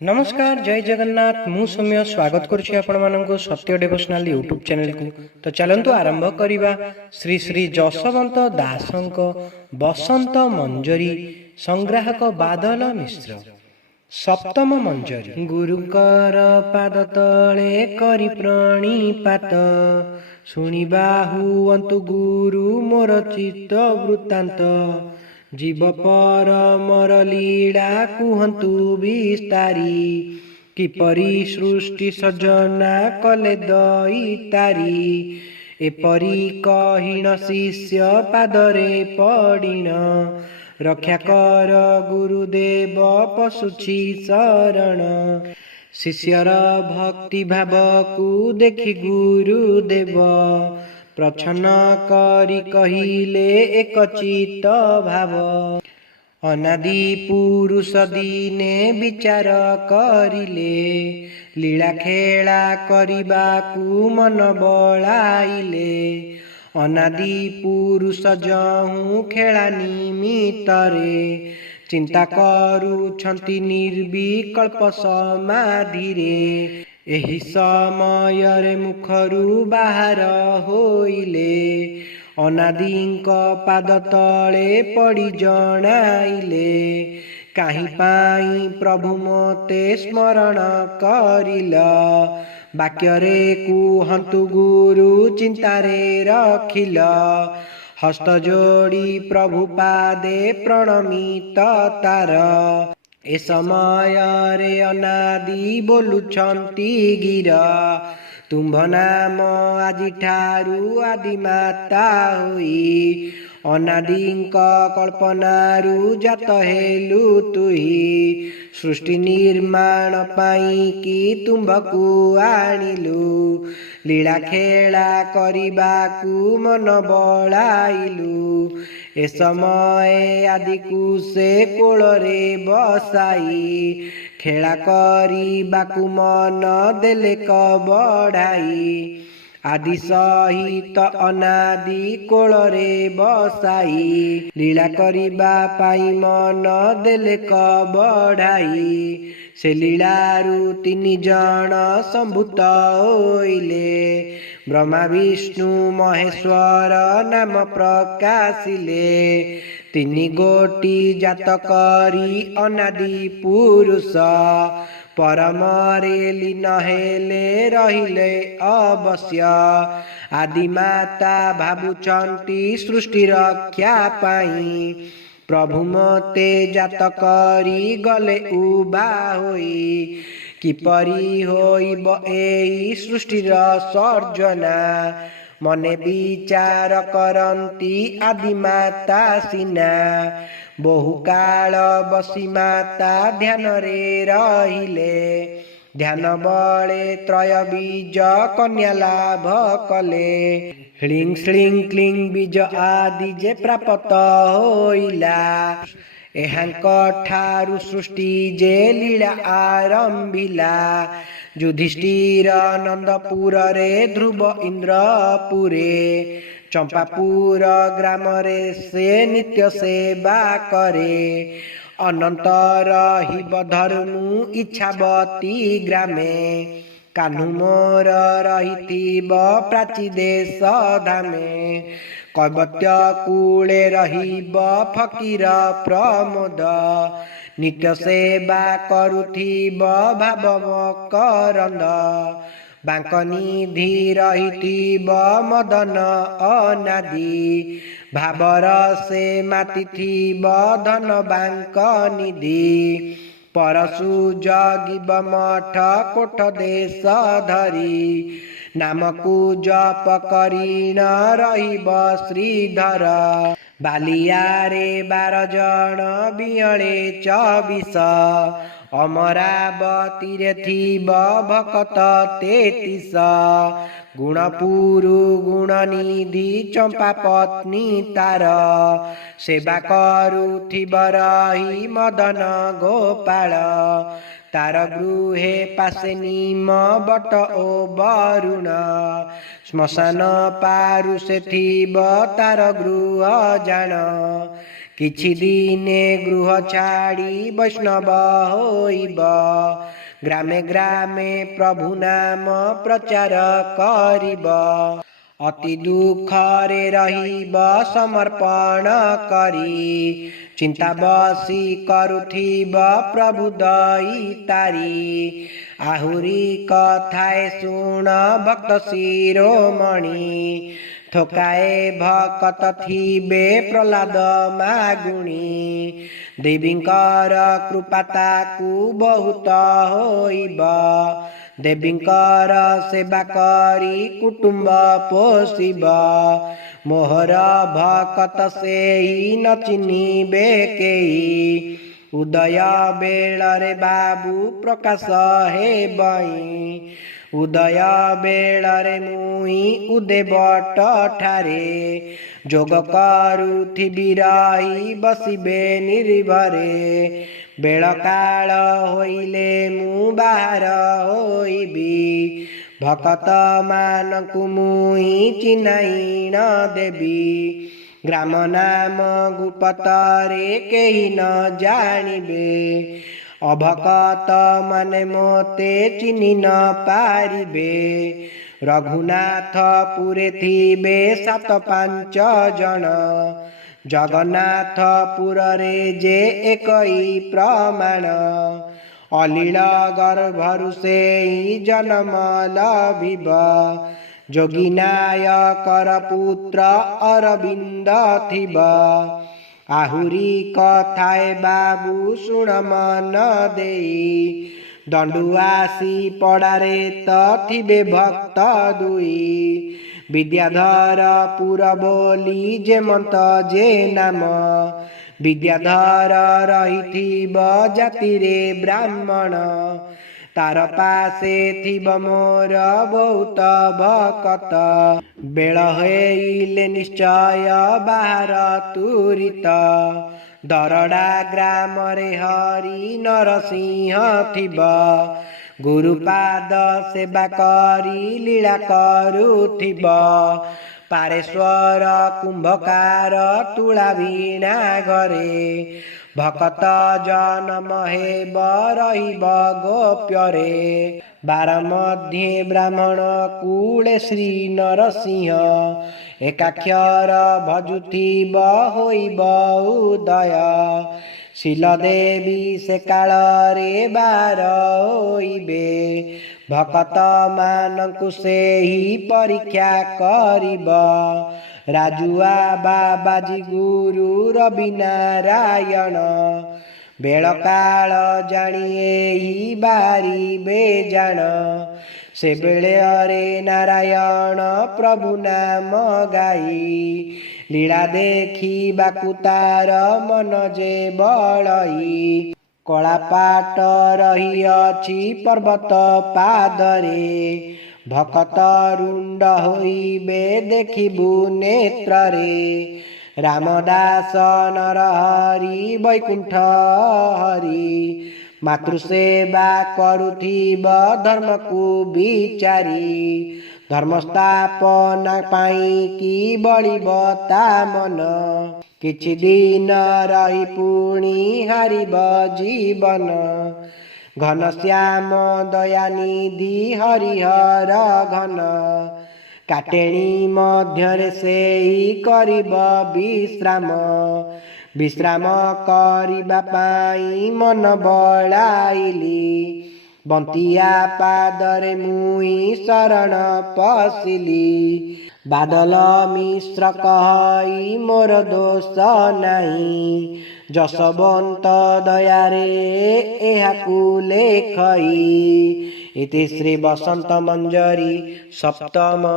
नमस्कार जय जगन्नाथ मु सौम्य स्वागत करुछि आपण माननको सत्य डिवोशनल यूट्यूब चैनल को। तो चलंतु आरंभ करिबा श्री श्री जसवंत दासंक बसंत मंजरी संग्राहक बादल मिश्र सप्तम मंजरी। गुरुकर पाद तले करि प्रणिपात शुणिबा हुअन्तु गुरु मोर चित्त वृत्तांत जीव पर मोर लीला कुहंतु विस्तारी किपरि सृष्टि सजना कले दैतारी एपरि कहिण शिष्य पादरे पड़िण रक्षा कर गुरुदेव पशुछि शरण शिष्यर भक्ति भाव को देखि गुरुदेव प्रछन्न करी कहिले एक चित्त भाव अनादि पुरुष दिने विचार करिले लीला खेला करिबाकु मन बळाइले अनादि पुरुष जहु खेला निमित्तरे चिंता करुछन्ति निर्विकल्प समाधिरे एहि समय मुखरु बाहर होइले अनादिंक पाद तले पड़ी जणाइले काहि पाई प्रभु मते स्मरण करिल वाक्यरे कुहंतु गुरु चिंतारे रखिल हस्त जोड़ी प्रभु पादे प्रणमित तार ए समय रे अनादि बोलुछन्ति गिर तुम्भ नाम आजि ठारू आदि माता होई अनादिंक कल्पनारू जात हेलु तुही सृष्टि निर्माण पाई कि तुम्भकु आनिलु लीला खेला करिबाकु मन बळाइलु ए समय आदिकु से कोଳରେ बसाई खेला करिबाकु मन देले कबढ़ाई आदि सहित अनादि कोଳରେ बसाई लीला करिबा पाई मन देले कबढ़ाई से लीलारू तिनि जन संभूत होइले ब्रह्मा विष्णु महेश्वर नाम प्रकाशिले तिनि गोटी जात करी अनादि पुरुष परमरे लीन हेले रहिले अवश्य आदि माता भाबुचंती सृष्टि रक्षा पाई प्रभु मते जात करी गले उबा होई किपरि होइब एई सृष्टिर सर्जना मने विचार करंती आदि माता सिना बहु काल बसी माता ध्यान रे रहिले ध्यान बळे त्रय बीज कन्या लाभ कले ह्लिंग श्लिंग क्लिंग बीज आदि जे प्राप्त होइला एहांक ठारू सृष्टि जे लीला आरंभिला युधिष्ठिर नंदपुर रे ध्रुव इंद्रपुरे चंपापुर ग्राम रे से नित्य सेवा करे अनंत रहिब धर्मु इच्छावती ग्रामे कान्हु मोर रहिथिब प्राची देश धामे कैवत्य कूले रहिब फकीर प्रमोद नित्य सेवा करुथिब भाव मकरंद बांकनिधि रहिथिब मदन अनादि भावर से मातिथिब धन बांकनिधि परशु जगिब मठ कोठ देश धरी नामकु जप करिण रहिब श्रीधर बालियारे 12 जन बियळे 24 अमरावती रे थिब भकत 33 गुणपुरु गुणनिधि चंपा पत्नी तार सेवा करुथिब रही मदन गोपाल तार गृहे पासे निम बट ओ बरुण श्मशान पारु से थिब तार गृह जान କିଛି ଦିନେ ଗୃହ ଛାଡ଼ି ବୈଷ୍ଣବ ହୋଇବ। ଗ୍ରାମେ ଗ୍ରାମେ ପ୍ରଭୁ ନାମ ପ୍ରଚାର କରିବ। ଅତି ଦୁଃଖରେ ରହିବ ସମର୍ପଣ କରି। ଚିନ୍ତା ବସି କରୁଥିବ ପ୍ରଭୁ ଦଇତାରି। ଆହୁରି କଥାଏ ଶୁଣ ଭକ୍ତ ଶିରୋମଣି। ଥୋକାଏ ଭକତ ଥିବେ ପ୍ରହ୍ଲାଦ ମାଗୁଣି। ଦେବୀଙ୍କର କୃପା ତାକୁ ବହୁତ ହୋଇବ। ଦେବୀଙ୍କର ସେବା କରି କୁଟୁମ୍ବ ପୋଷିବ। ମୋହର ଭକତ ସେଇ ନ ଚିହ୍ନିବେ କେହି। ଉଦୟ ବେଳରେ ବାବୁ ପ୍ରକାଶ ହେବଇଁ। ଉଦୟ ବେଳରେ ମୁଇଁ ଉଦେ ବଟ ଠାରେ। ଯୋଗ କରୁଥିବି ରହି ବସିବେ ନିର୍ଭରେ। ବେଳ କାଳ ହୋଇଲେ ମୁଁ ବାହାର ହୋଇବି। ଭକତ ମାନଙ୍କୁ ମୁଇଁ ଚିହ୍ନାଇ ନ ଦେବି। ଗ୍ରାମ ନାମ ଗୁପତରେ କେହି ନ ଜାଣିବେ। ଅଭକତ ମାନେ ମୋତେ ଚିହ୍ନି ନ ପାରିବେ। ରଘୁନାଥପୁରେ ଥିବେ 7-5 ଜଣ। ଜଗନ୍ନାଥପୁରରେ ଯେ ଏକଇ ପ୍ରମାଣ। ଅଲିଳ ଗର୍ଭରୁ ସେଇ ଜନମ ଲଭିବ। ଯୋଗୀ ନାୟକର ପୁତ୍ର ଅରବିନ୍ଦ ଥିବ। ଆହୁରି କଥାଏ ବାବୁ ଶୁଣ ମନ ଦେଇ। ଦଣ୍ଡୁ ଆସି ପଡ଼ାରେ ତ ଥିବେ ଭକ୍ତ ଦୁଇ। ବିଦ୍ୟାଧରପୁର ବୋଲି ଯେମନ୍ତ ଯେ ନାମ। ବିଦ୍ୟାଧର ରହିଥିବ ଜାତିରେ ବ୍ରାହ୍ମଣ। ତାର ପାଶେ ଥିବ ମୋର ବହୁତ ଭକତ। ବେଳ ହୋଇଲେ ନିଶ୍ଚୟ ବାହାର ତୁରିତ। ଦରଡ଼ା ଗ୍ରାମରେ ହରି ନରସିଂହ ଥିବ। ଗୁରୁପାଦ ସେବା କରି ଲୀଳା କରୁଥିବ। ପାରେଶ୍ୱର କୁମ୍ଭକାର ତୁଳା ବୀଣା ଘରେ। ଭକତ ଜନମ ହେବ ରହିବ ଗୋପ୍ୟରେ। ବାର ମଧ୍ୟେ ବ୍ରାହ୍ମଣ କୂଳେ ଶ୍ରୀ ନରସିଂହ। ଏକାକ୍ଷର ଭଜୁଥିବ ହୋଇବ ଉଦୟ। ଶିଲଦେବୀ ସେ କାଳରେ ବାର ହୋଇବେ। ଭକତ ମାନଙ୍କୁ ସେହି ପରୀକ୍ଷା କରିବ। ରାଜୁଆ ବାବାଜୀ ଗୁରୁ ରବି ନାରାୟଣ। ବେଳ କାଳ ଜାଣି ଏହି ବାରିବେ ଜାଣ। ସେବେଳରେ ନାରାୟଣ ପ୍ରଭୁ ନାମ ଗାଇ। ଲୀଳା ଦେଖିବାକୁ ତାର ମନ ଯେ ବଳଇ। କଳାପାଟ ରହିଅଛି ପର୍ବତ ପାଦରେ। ଭକତ ରୁଣ୍ଡ ହୋଇବେ ଦେଖିବୁ ନେତ୍ରରେ। ରାମଦାସ ନରହରି ବୈକୁଣ୍ଠ ହରି। ମାତୃସେବା କରୁଥିବ ଧର୍ମକୁ ବିଚାରି। ଧର୍ମ ସ୍ଥାପନା ପାଇଁ କି ବଳିବ ତା ମନ। କିଛି ଦିନ ରହି ପୁଣି ହାରିବ ଜୀବନ। ଘନଶ୍ୟାମ ଦୟାନିଧି ହରିହର ଘନ। କାଟେଣି ମଧ୍ୟରେ ସେଇ କରିବ ବିଶ୍ରାମ। ବିଶ୍ରାମ କରିବା ପାଇଁ ମନ ବଳାଇଲି। ବନ୍ତିଆ ପାଦରେ ମୁଇଁ ଶରଣ ପଶିଲି। ବାଦଲ ମିଶ୍ର କହି ମୋର ଦୋଷ ନାହିଁ। ଯଶୋବନ୍ତ ଦୟାରେ ଏହାକୁ ଲେଖଇ। ଇତି ଶ୍ରୀ ବସନ୍ତ ମଞ୍ଜରୀ ସପ୍ତମ।